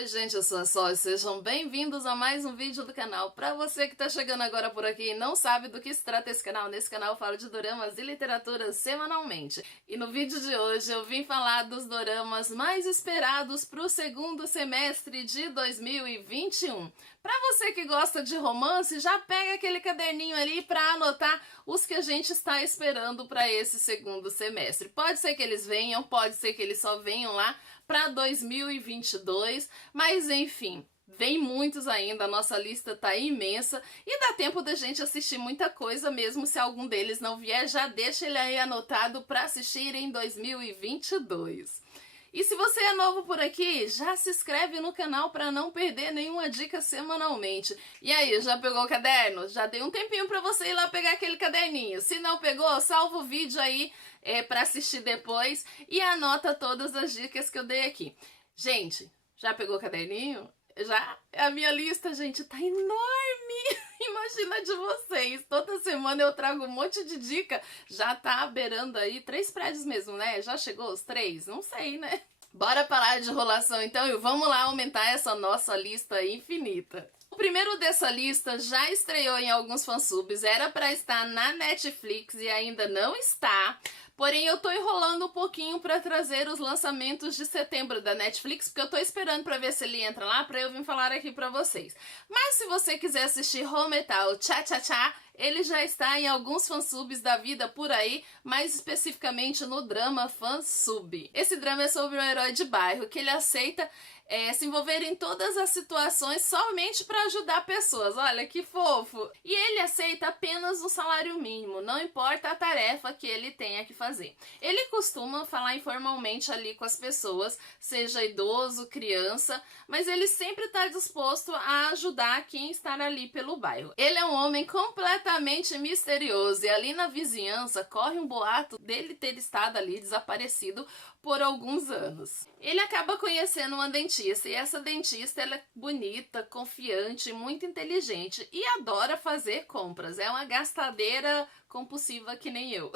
Oi gente, eu sou a Sol e sejam bem-vindos a mais um vídeo do canal. Pra você que tá chegando agora por aqui e não sabe do que se trata esse canal, nesse canal eu falo de doramas e literatura semanalmente. E no vídeo de hoje eu vim falar dos doramas mais esperados pro segundo semestre de 2021. Pra você que gosta de romance, já pega aquele caderninho ali pra anotar os que a gente está esperando pra esse segundo semestre. Pode ser que eles venham, pode ser que eles só venham lá para 2022, mas enfim, vem muitos ainda, a nossa lista tá imensa e dá tempo da gente assistir muita coisa mesmo se algum deles não vier, já deixa ele aí anotado para assistir em 2022. E se você é novo por aqui, já se inscreve no canal para não perder nenhuma dica semanalmente. E aí, já pegou o caderno? Já dei um tempinho para você ir lá pegar aquele caderninho. Se não pegou, salva o vídeo aí para assistir depois e anota todas as dicas que eu dei aqui. Gente, já pegou o caderninho? Já? A minha lista, gente, tá enorme! Imagina a de vocês! Toda semana eu trago um monte de dica. Já tá beirando aí 3 prédios mesmo, né? Já chegou os 3? Não sei, né? Bora parar de enrolação então e vamos lá aumentar essa nossa lista infinita. O primeiro dessa lista já estreou em alguns fansubs, era pra estar na Netflix e ainda não está. Porém, eu tô enrolando um pouquinho pra trazer os lançamentos de setembro da Netflix, porque eu tô esperando pra ver se ele entra lá pra eu vir falar aqui pra vocês. Mas se você quiser assistir Home Metal Cha Cha Cha, ele já está em alguns fansubs da vida por aí, mais especificamente no drama fansub. Esse drama é sobre um herói de bairro que ele aceita se envolver em todas as situações somente para ajudar pessoas. Olha que fofo! E ele aceita apenas o salário mínimo, não importa a tarefa que ele tenha que fazer. Ele costuma falar informalmente ali com as pessoas, seja idoso, criança, mas ele sempre está disposto a ajudar quem está ali pelo bairro. Ele é um homem completamente misterioso e ali na vizinhança corre um boato dele ter estado ali desaparecido por alguns anos. Ele acaba conhecendo uma dentista e essa dentista ela é bonita, confiante, muito inteligente e adora fazer compras. É uma gastadeira compulsiva que nem eu.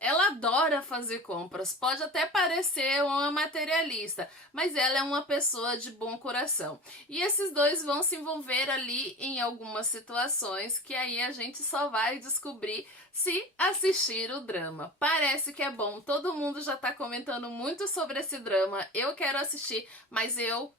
Ela adora fazer compras, pode até parecer uma materialista, mas ela é uma pessoa de bom coração. E esses dois vão se envolver ali em algumas situações que aí a gente só vai descobrir se assistir o drama. Parece que é bom, todo mundo já tá comentando muito sobre esse drama, eu quero assistir, mas eu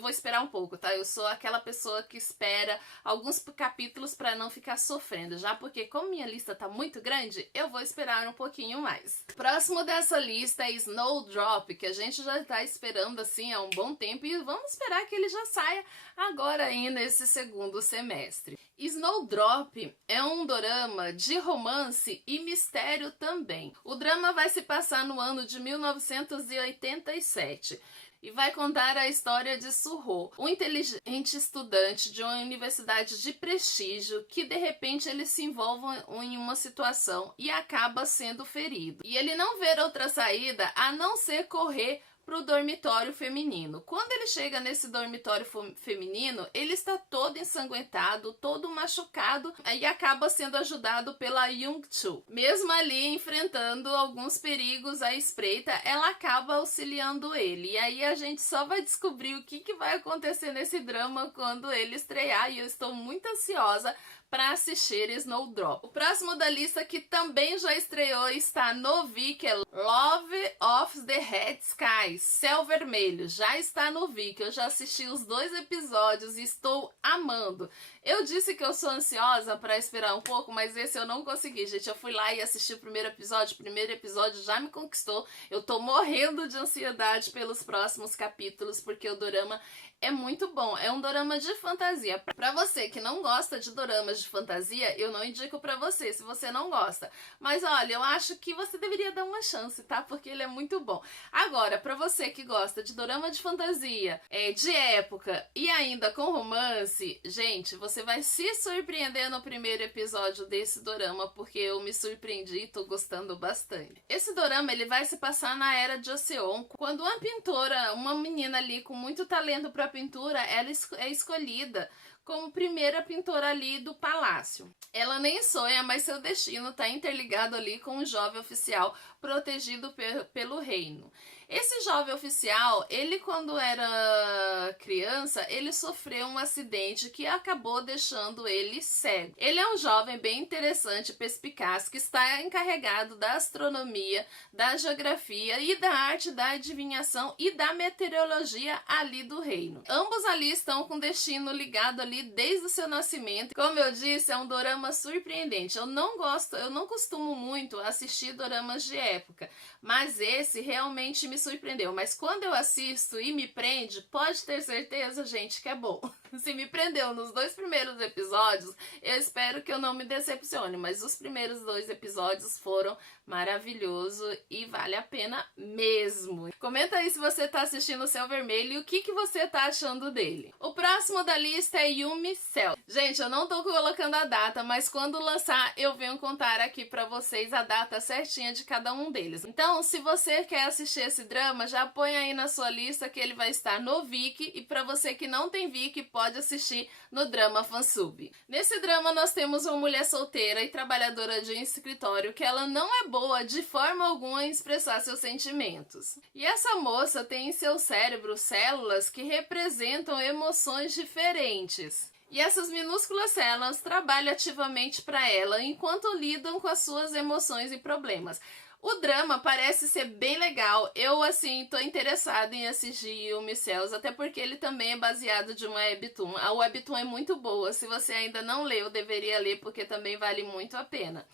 vou esperar um pouco, tá? Eu sou aquela pessoa que espera alguns capítulos para não ficar sofrendo, já porque como minha lista tá muito grande, eu vou esperar um pouquinho mais. Próximo dessa lista é Snowdrop, que a gente já tá esperando assim há um bom tempo e vamos esperar que ele já saia agora aí nesse segundo semestre. Snowdrop é um dorama de romance e mistério também. O drama vai se passar no ano de 1987 e vai contar a história de Suho, um inteligente estudante de uma universidade de prestígio que de repente ele se envolve em uma situação e acaba sendo ferido. E ele não vê outra saída a não ser correr para o dormitório feminino. Quando ele chega nesse dormitório feminino, ele está todo ensanguentado, todo machucado e acaba sendo ajudado pela Young-choo. Mesmo ali enfrentando alguns perigos à espreita, ela acaba auxiliando ele. E aí a gente só vai descobrir o que vai acontecer nesse drama quando ele estrear e eu estou muito ansiosa para assistir Snowdrop. O próximo da lista que também já estreou está no Viki, é Love of the Red Sky, Céu Vermelho. Já está no Viki, eu já assisti os 2 episódios e estou amando. Eu disse que eu sou ansiosa para esperar um pouco, mas esse eu não consegui, gente. Eu fui lá e assisti o primeiro episódio já me conquistou. Eu tô morrendo de ansiedade pelos próximos capítulos, porque o dorama é muito bom. É um dorama de fantasia. Pra você que não gosta de doramas de fantasia, eu não indico pra você, se você não gosta. Mas olha, eu acho que você deveria dar uma chance, tá? Porque ele é muito bom. Agora, pra você que gosta de dorama de fantasia, de época e ainda com romance, gente, você vai se surpreender no primeiro episódio desse dorama, porque eu me surpreendi e tô gostando bastante. Esse dorama, ele vai se passar na era de Joseon, quando uma pintora, uma menina ali com muito talento pra pintura, ela é escolhida como primeira pintora ali do palácio. Ela nem sonha, mas seu destino está interligado ali com um jovem oficial protegido pelo reino. Esse jovem oficial, ele quando era criança, ele sofreu um acidente que acabou deixando ele cego. Ele é um jovem bem interessante, perspicaz, que está encarregado da astronomia, da geografia e da arte da adivinhação e da meteorologia ali do reino. Ambos ali estão com destino ligado ali desde o seu nascimento. Como eu disse, é um dorama surpreendente. Eu não costumo muito assistir doramas de época, mas esse realmente me surpreendeu. Mas quando eu assisto e me prende, pode ter certeza, gente, que é bom. Se me prendeu nos 2 primeiros episódios, eu espero que eu não me decepcione, mas os primeiros 2 episódios foram maravilhosos e vale a pena mesmo. Comenta aí se você tá assistindo o Céu Vermelho e o que você tá achando dele. O próximo da lista é Yumi Cell. Gente, eu não tô colocando a data, mas quando lançar eu venho contar aqui pra vocês a data certinha de cada um deles. Então, se você quer assistir esse drama, já põe aí na sua lista que ele vai estar no Viki, e pra você que não tem Viki, pode assistir no Drama Fansub. Nesse drama nós temos uma mulher solteira e trabalhadora de um escritório que ela não é boa de forma alguma em expressar seus sentimentos. E essa moça tem em seu cérebro células que representam emoções diferentes. E essas minúsculas células trabalham ativamente para ela enquanto lidam com as suas emoções e problemas. O drama parece ser bem legal. Eu, assim, tô interessada em assistir Yumi Cells, até porque ele também é baseado de uma webtoon. A webtoon é muito boa. Se você ainda não leu, deveria ler, porque também vale muito a pena.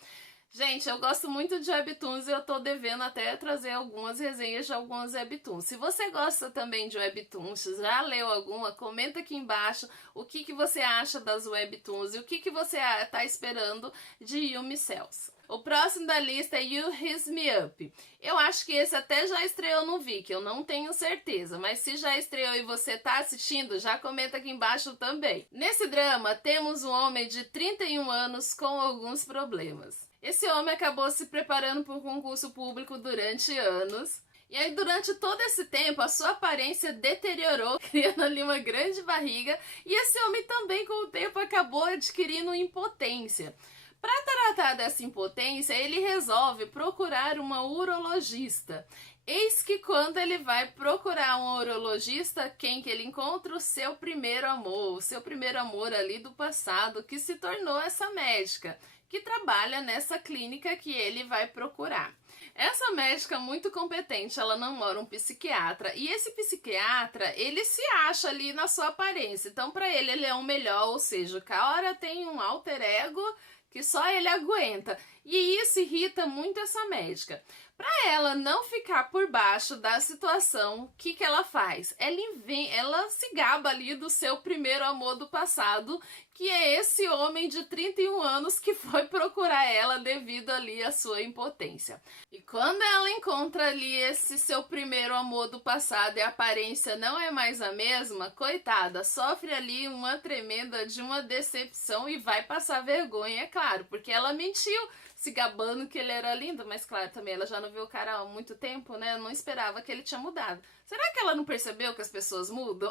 Gente, eu gosto muito de webtoons e eu tô devendo até trazer algumas resenhas de algumas webtoons. Se você gosta também de webtoons, já leu alguma, comenta aqui embaixo o que você acha das webtoons e o que você tá esperando de Yumi Cells. O próximo da lista é You Raise Me Up. Eu acho que esse até já estreou no Viki, eu não tenho certeza, mas se já estreou e você tá assistindo, já comenta aqui embaixo também. Nesse drama, temos um homem de 31 anos com alguns problemas. Esse homem acabou se preparando para um concurso público durante anos. E aí, durante todo esse tempo, a sua aparência deteriorou, criando ali uma grande barriga. E esse homem também, com o tempo, acabou adquirindo impotência. Para tratar dessa impotência, ele resolve procurar uma urologista. Eis que quando ele vai procurar um urologista, quem que ele encontra? O seu primeiro amor. O seu primeiro amor ali do passado, que se tornou essa médica, que trabalha nessa clínica que ele vai procurar. Essa médica muito competente, ela namora um psiquiatra, e esse psiquiatra, ele se acha ali na sua aparência, então para ele é o melhor, ou seja, o cara tem um alter ego que só ele aguenta, e isso irrita muito essa médica. Para ela não ficar por baixo da situação, o que ela faz? Ela se gaba ali do seu primeiro amor do passado, que é esse homem de 31 anos que foi procurar ela devido ali à sua impotência. E quando ela encontra ali esse seu primeiro amor do passado e a aparência não é mais a mesma, coitada, sofre ali uma tremenda de uma decepção e vai passar vergonha, é claro, porque ela mentiu, se gabando que ele era lindo, mas claro, também ela já não viu o cara há muito tempo, né? Eu não esperava que ele tinha mudado. Será que ela não percebeu que as pessoas mudam?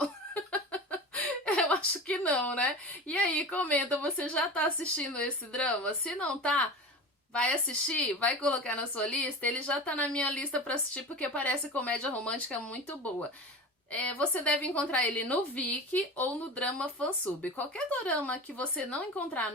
Eu acho que não, né? E aí, comenta, você já tá assistindo esse drama? Se não tá, vai assistir, vai colocar na sua lista. Ele já tá na minha lista pra assistir porque parece comédia romântica muito boa. Você deve encontrar ele no Viki ou no Drama Fansub. Qualquer dorama que você não encontrar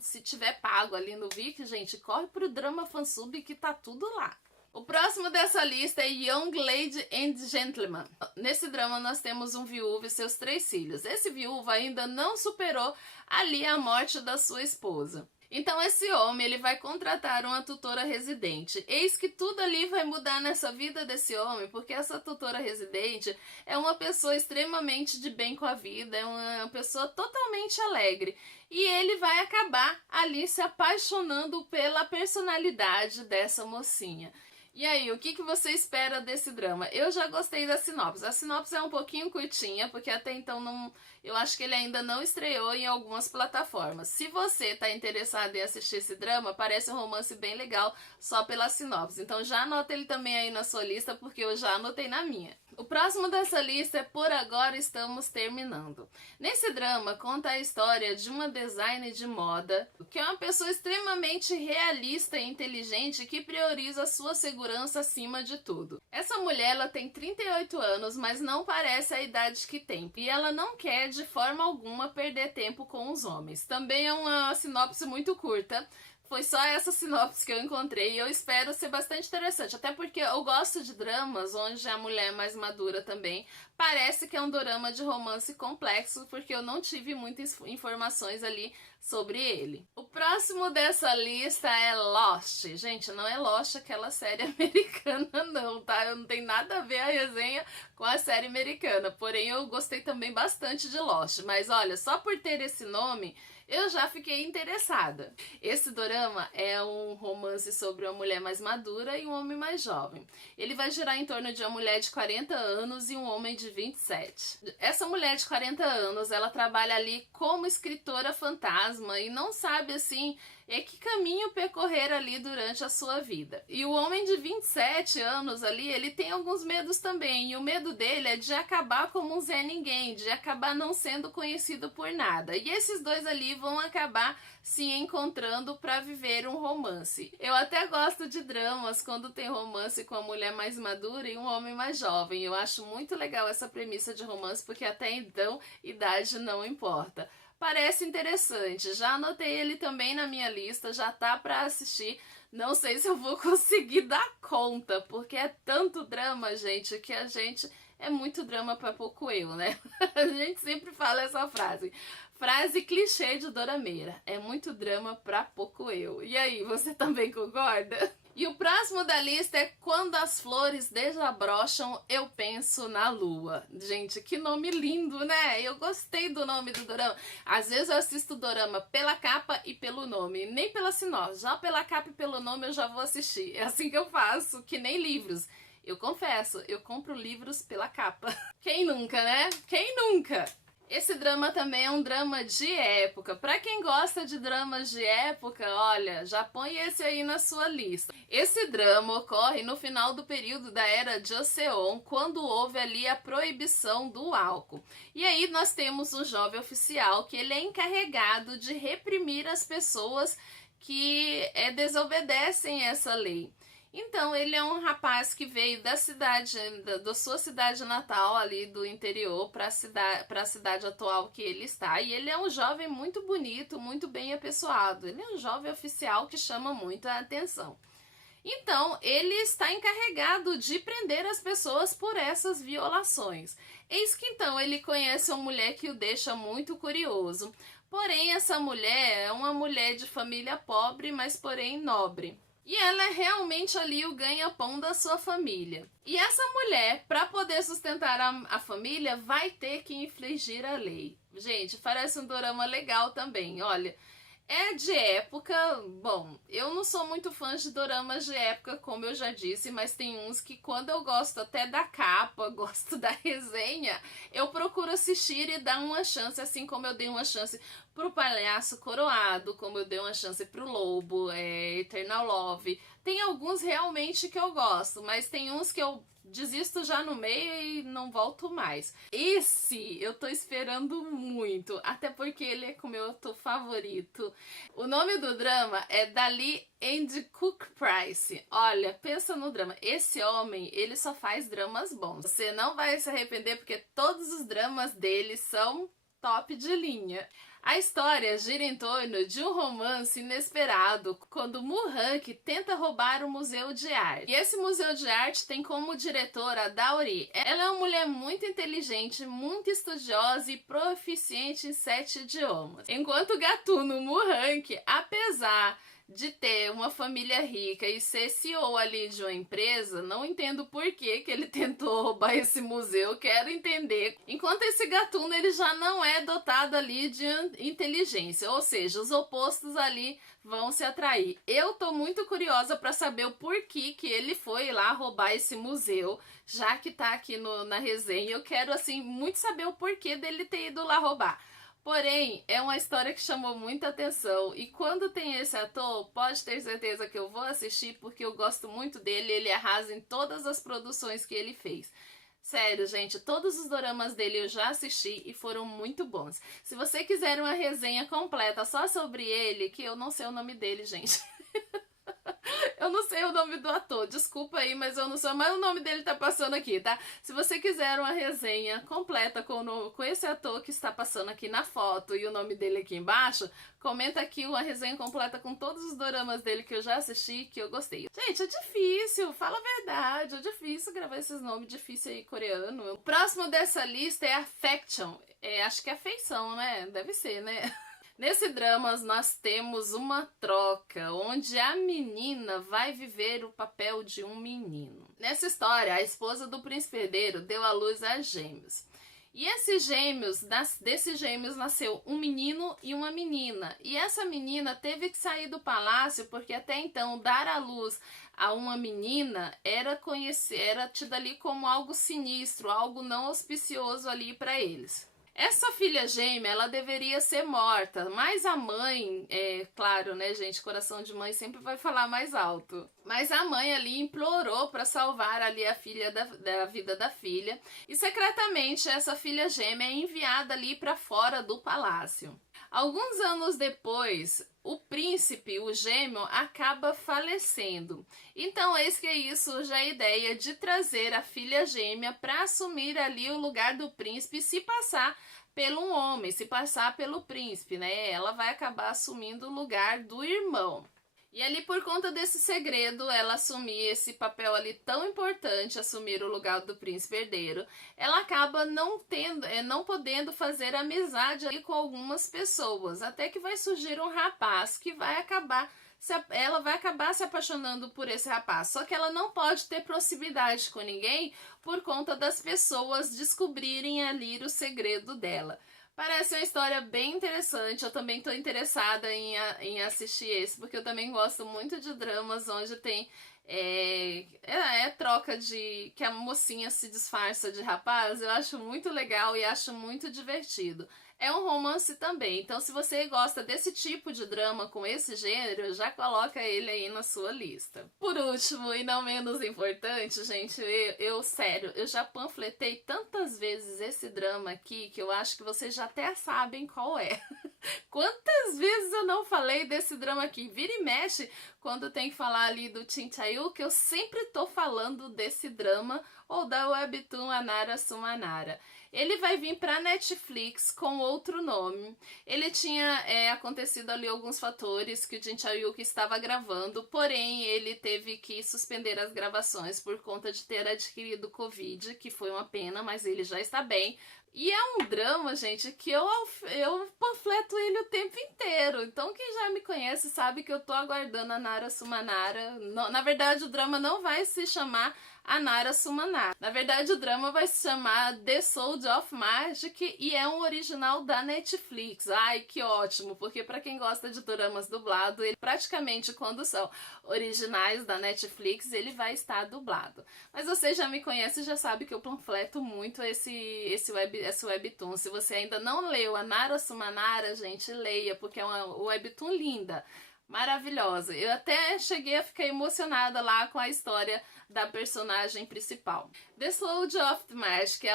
se tiver pago ali no Viki, gente, corre pro Drama Fansub que tá tudo lá. O próximo dessa lista é Young Lady and Gentleman. Nesse drama nós temos um viúvo e seus 3 filhos. Esse viúvo ainda não superou ali a morte da sua esposa. Então esse homem, ele vai contratar uma tutora residente. Eis que tudo ali vai mudar nessa vida desse homem, porque essa tutora residente é uma pessoa extremamente de bem com a vida, é uma pessoa totalmente alegre. E ele vai acabar ali se apaixonando pela personalidade dessa mocinha. E aí, o que você espera desse drama? Eu já gostei da sinopse. A sinopse é um pouquinho curtinha, porque até então eu acho que ele ainda não estreou em algumas plataformas. Se você está interessado em assistir esse drama, parece um romance bem legal só pela sinopse. Então já anota ele também aí na sua lista, porque eu já anotei na minha. O próximo dessa lista é Por Agora Estamos Terminando. Nesse drama, conta a história de uma designer de moda, que é uma pessoa extremamente realista e inteligente que prioriza a sua segurança acima de tudo. Essa mulher, ela tem 38 anos, mas não parece a idade que tem. E ela não quer, de forma alguma, perder tempo com os homens. Também é uma sinopse muito curta. Foi só essa sinopse que eu encontrei e eu espero ser bastante interessante, até porque eu gosto de dramas onde a mulher é mais madura também. Parece que é um dorama de romance complexo, porque eu não tive muitas informações ali sobre ele. O próximo dessa lista é Lost. Gente, não é Lost aquela série americana não, tá? Eu não tenho nada a ver a resenha com a série americana, porém eu gostei também bastante de Lost. Mas olha, só por ter esse nome, eu já fiquei interessada. Esse dorama é um romance sobre uma mulher mais madura e um homem mais jovem. Ele vai girar em torno de uma mulher de 40 anos e um homem de 27. Essa mulher de 40 anos, ela trabalha ali como escritora fantasma e não sabe, assim, que caminho percorrer ali durante a sua vida. E o homem de 27 anos ali, ele tem alguns medos também. E o medo dele é de acabar como um Zé Ninguém, de acabar não sendo conhecido por nada. E esses dois ali vão acabar se encontrando para viver um romance. Eu até gosto de dramas quando tem romance com a mulher mais madura e um homem mais jovem. Eu acho muito legal essa premissa de romance, porque até então idade não importa. Parece interessante, já anotei ele também na minha lista, já tá pra assistir. Não sei se eu vou conseguir dar conta, porque é tanto drama, gente, que a gente... É muito drama pra pouco eu, né? A gente sempre fala essa frase. Frase clichê de dorameira. É muito drama pra pouco eu. E aí, você também concorda? E o próximo da lista é Quando as Flores Desabrocham, Eu Penso na Lua. Gente, que nome lindo, né? Eu gostei do nome do dorama. Às vezes eu assisto dorama pela capa e pelo nome, nem pela sinopse. Já pela capa e pelo nome eu já vou assistir. É assim que eu faço, que nem livros. Eu confesso, eu compro livros pela capa. Quem nunca, né? Quem nunca? Esse drama também é um drama de época. Pra quem gosta de dramas de época, olha, já põe esse aí na sua lista. Esse drama ocorre no final do período da Era Joseon, quando houve ali a proibição do álcool. E aí nós temos um jovem oficial que ele é encarregado de reprimir as pessoas que desobedecem essa lei. Então, ele é um rapaz que veio da cidade, da sua cidade natal, ali do interior, para a cidade atual que ele está. E ele é um jovem muito bonito, muito bem apessoado. Ele é um jovem oficial que chama muito a atenção. Então, ele está encarregado de prender as pessoas por essas violações. Eis que então ele conhece uma mulher que o deixa muito curioso. Porém, essa mulher é uma mulher de família pobre, mas porém nobre. E ela é realmente ali o ganha-pão da sua família. E essa mulher, para poder sustentar a família, vai ter que infringir a lei. Gente, parece um dorama legal também. Olha, é de época. Bom, eu não sou muito fã de doramas de época, como eu já disse, mas tem uns que quando eu gosto até da capa, gosto da resenha, eu procuro assistir e dar uma chance, assim como eu dei uma chance pro Palhaço Coroado, como eu dei uma chance pro Lobo, Eternal Love. Tem alguns realmente que eu gosto, mas tem uns que eu desisto já no meio e não volto mais. Esse eu tô esperando muito, até porque ele é o meu favorito. O nome do drama é Dali and Cook Price. Olha, pensa no drama. Esse homem, ele só faz dramas bons. Você não vai se arrepender porque todos os dramas dele são top de linha. A história gira em torno de um romance inesperado, quando Mu-Rank tenta roubar um museu de arte. E esse museu de arte tem como diretora a Daori. Ela é uma mulher muito inteligente, muito estudiosa e proficiente em 7 idiomas. Enquanto Gatuno Mu-Rank, apesar de ter uma família rica e ser CEO ali de uma empresa, não entendo por que ele tentou roubar esse museu, quero entender. Enquanto esse gatuno, ele já não é dotado ali de inteligência, ou seja, os opostos ali vão se atrair. Eu tô muito curiosa para saber o porquê que ele foi lá roubar esse museu, já que tá aqui na resenha. Eu quero, assim, muito saber o porquê dele ter ido lá roubar. Porém, é uma história que chamou muita atenção e quando tem esse ator, pode ter certeza que eu vou assistir porque eu gosto muito dele, ele arrasa em todas as produções que ele fez. Sério, gente, todos os doramas dele eu já assisti e foram muito bons. Se você quiser uma resenha completa só sobre ele, que eu não sei o nome dele, gente. Eu não sei o nome do ator, desculpa aí, mas eu não sei, mas o nome dele tá passando aqui, tá? Se você quiser uma resenha completa com esse ator que está passando aqui na foto e o nome dele aqui embaixo, comenta aqui uma resenha completa com todos os doramas dele que eu já assisti, que eu gostei. Gente, é difícil, fala a verdade, é difícil gravar esses nomes difíceis aí coreano. O próximo dessa lista é Affection, acho que é afeição, né? Deve ser, né? Nesse drama nós temos uma troca, onde a menina vai viver o papel de um menino. Nessa história, a esposa do príncipe herdeiro deu à luz a gêmeos. E desses gêmeos nasceu um menino e uma menina. E essa menina teve que sair do palácio, porque até então dar à luz a uma menina era tido ali como algo sinistro, algo não auspicioso ali para eles. Essa filha gêmea, ela deveria ser morta, mas a mãe, claro, né, gente, coração de mãe sempre vai falar mais alto. Mas a mãe ali implorou para salvar ali a filha da vida da filha, e secretamente essa filha gêmea é enviada ali para fora do palácio. Alguns anos depois, o príncipe, o gêmeo, acaba falecendo. Então, eis que aí surge a ideia de trazer a filha gêmea para assumir ali o lugar do príncipe e se passar pelo homem, se passar pelo príncipe, né? Ela vai acabar assumindo o lugar do irmão. E ali, por conta desse segredo, ela assumir esse papel ali tão importante, assumir o lugar do príncipe herdeiro, ela acaba não podendo fazer amizade ali com algumas pessoas, até que vai surgir um rapaz que ela vai acabar se apaixonando por esse rapaz, só que ela não pode ter proximidade com ninguém por conta das pessoas descobrirem ali o segredo dela. Parece uma história bem interessante, eu também estou interessada em assistir esse, porque eu também gosto muito de dramas onde tem troca de que a mocinha se disfarça de rapaz. Eu acho muito legal e acho muito divertido. É um romance também, então se você gosta desse tipo de drama com esse gênero, já coloca ele aí na sua lista. Por último, e não menos importante, gente, sério, eu já panfletei tantas vezes esse drama aqui que eu acho que vocês já até sabem qual é. Quantas vezes eu não falei desse drama aqui? Vira e mexe quando tem que falar ali do Jin Tae-wook, eu sempre tô falando desse drama ou da webtoon Anara Sumanara. Ele vai vir para Netflix com outro nome. Ele tinha acontecido ali alguns fatores que o Jin Tae-wook estava gravando, porém ele teve que suspender as gravações por conta de ter adquirido Covid, que foi uma pena, mas ele já está bem. E é um drama, gente, que eu panfleto ele o tempo inteiro. Então quem já me conhece sabe que eu tô aguardando a Nara Sumanara. Na verdade, o drama não vai se chamar Anara Sumanara. Na verdade, o drama vai se chamar The Sword of Magic e é um original da Netflix. Ai, que ótimo, porque para quem gosta de dramas dublado, ele praticamente quando são originais da Netflix, ele vai estar dublado. Mas você já me conhece e já sabe que eu panfleto muito esse webtoon. Se você ainda não leu Anara Sumanara, gente, leia, porque é uma webtoon linda. Maravilhosa. Eu até cheguei a ficar emocionada lá com a história da personagem principal. The Sword of Magic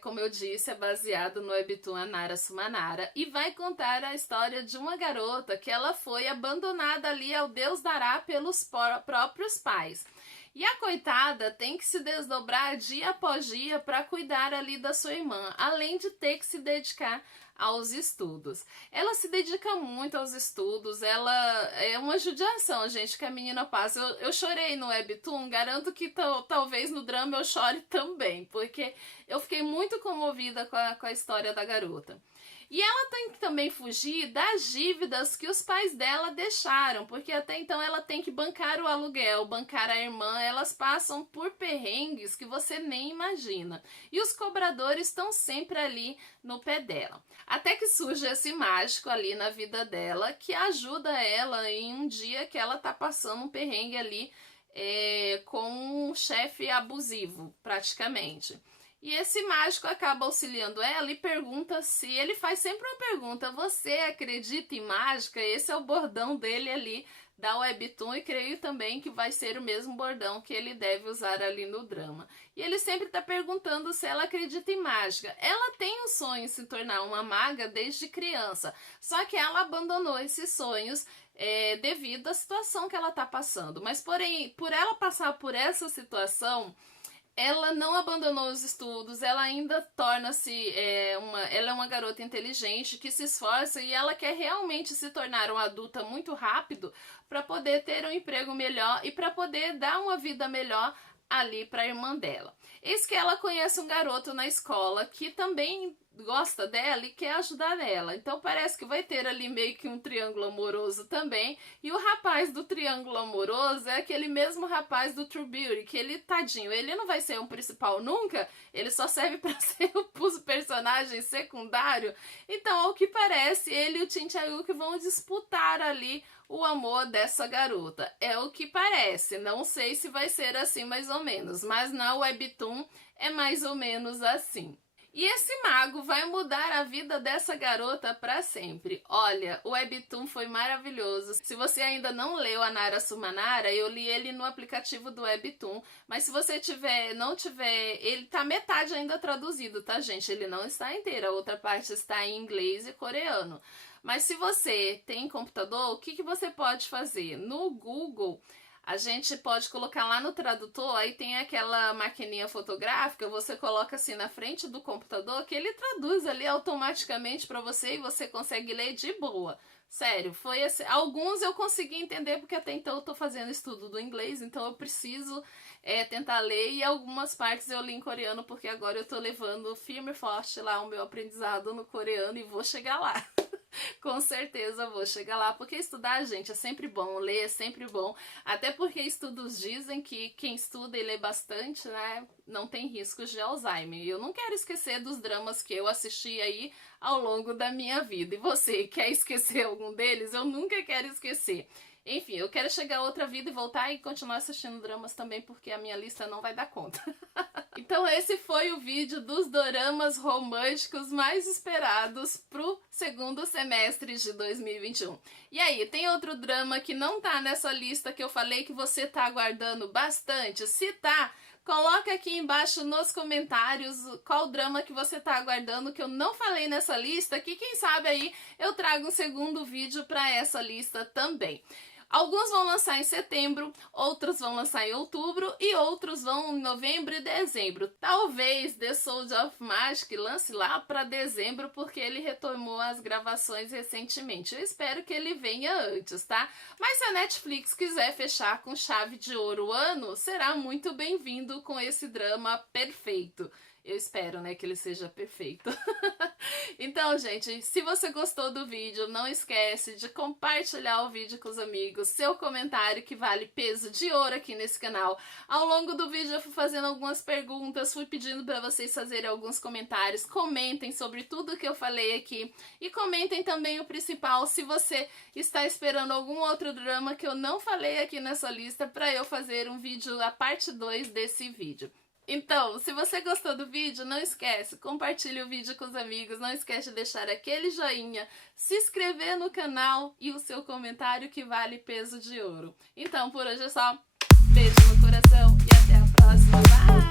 como eu disse, é baseado no webtoon Anara Sumanara e vai contar a história de uma garota que ela foi abandonada ali ao Deus dará pelos próprios pais. E a coitada tem que se desdobrar dia após dia para cuidar ali da sua irmã, além de ter que se dedicar aos estudos. Ela se dedica muito aos estudos, ela é uma judiação, gente, que a menina passa. Eu chorei no webtoon, garanto que talvez no drama eu chore também, porque eu fiquei muito comovida com a história da garota. E ela tem que também fugir das dívidas que os pais dela deixaram, porque até então ela tem que bancar o aluguel, bancar a irmã, elas passam por perrengues que você nem imagina. E os cobradores estão sempre ali no pé dela. Até que surge esse mágico ali na vida dela, que ajuda ela em um dia que ela tá passando um perrengue ali com um chefe abusivo, praticamente. E esse mágico acaba auxiliando ela e pergunta se... Ele faz sempre uma pergunta: você acredita em mágica? Esse é o bordão dele ali da Webtoon, e creio também que vai ser o mesmo bordão que ele deve usar ali no drama. E ele sempre está perguntando se ela acredita em mágica. Ela tem um sonho de se tornar uma maga desde criança, só que ela abandonou esses sonhos devido à situação que ela está passando. Mas porém, por ela passar por essa situação, ela não abandonou os estudos, ela ainda torna-se ela é uma garota inteligente que se esforça e ela quer realmente se tornar uma adulta muito rápido para poder ter um emprego melhor e para poder dar uma vida melhor ali para a irmã dela. Eis que ela conhece um garoto na escola que também gosta dela e quer ajudar ela. Então parece que vai ter ali meio que um triângulo amoroso também. E o rapaz do triângulo amoroso é aquele mesmo rapaz do True Beauty, que ele, tadinho, ele não vai ser um principal nunca, ele só serve para ser o personagem secundário. Então, ao que parece, ele e o Jin Chae-wook vão disputar ali o amor dessa garota. É o que parece, não sei se vai ser assim mais ou menos, mas na Webtoon é mais ou menos assim. E esse mago vai mudar a vida dessa garota para sempre. Olha, o Webtoon foi maravilhoso. Se você ainda não leu a Nara Sumanara, eu li ele no aplicativo do Webtoon. Mas se você não tiver, ele tá metade ainda traduzido, tá, gente? Ele não está inteiro, a outra parte está em inglês e coreano. Mas se você tem computador, o que você pode fazer? No Google, a gente pode colocar lá no tradutor, aí tem aquela maquininha fotográfica, você coloca assim na frente do computador que ele traduz ali automaticamente para você e você consegue ler de boa. Sério, foi assim, alguns eu consegui entender porque até então eu tô fazendo estudo do inglês, então eu preciso tentar ler, e algumas partes eu li em coreano porque agora eu tô levando firme e forte lá o meu aprendizado no coreano e vou chegar lá. Com certeza vou chegar lá, porque estudar, gente, é sempre bom, ler é sempre bom, até porque estudos dizem que quem estuda e lê bastante, né, não tem riscos de Alzheimer. E eu não quero esquecer dos dramas que eu assisti aí ao longo da minha vida. E você, quer esquecer algum deles? Eu nunca quero esquecer. Enfim, eu quero chegar a outra vida e voltar e continuar assistindo dramas também, porque a minha lista não vai dar conta. Então esse foi o vídeo dos doramas românticos mais esperados pro segundo semestre de 2021. E aí, tem outro drama que não tá nessa lista que eu falei que você tá aguardando bastante? Se tá, coloca aqui embaixo nos comentários qual drama que você tá aguardando que eu não falei nessa lista, que quem sabe aí eu trago um segundo vídeo para essa lista também. Alguns vão lançar em setembro, outros vão lançar em outubro e outros vão em novembro e dezembro. Talvez The Soldier of Magic lance lá para dezembro, porque ele retomou as gravações recentemente. Eu espero que ele venha antes, tá? Mas se a Netflix quiser fechar com chave de ouro o ano, será muito bem-vindo com esse drama perfeito. Eu espero, né, que ele seja perfeito. Então, gente, se você gostou do vídeo, não esquece de compartilhar o vídeo com os amigos, seu comentário que vale peso de ouro aqui nesse canal. Ao longo do vídeo eu fui fazendo algumas perguntas, fui pedindo para vocês fazerem alguns comentários, comentem sobre tudo que eu falei aqui e comentem também o principal, se você está esperando algum outro drama que eu não falei aqui nessa lista para eu fazer um vídeo, a parte 2 desse vídeo. Então, se você gostou do vídeo, não esquece, compartilhe o vídeo com os amigos, não esquece de deixar aquele joinha, se inscrever no canal e o seu comentário que vale peso de ouro. Então, por hoje é só. Beijo no coração e até a próxima. Bye!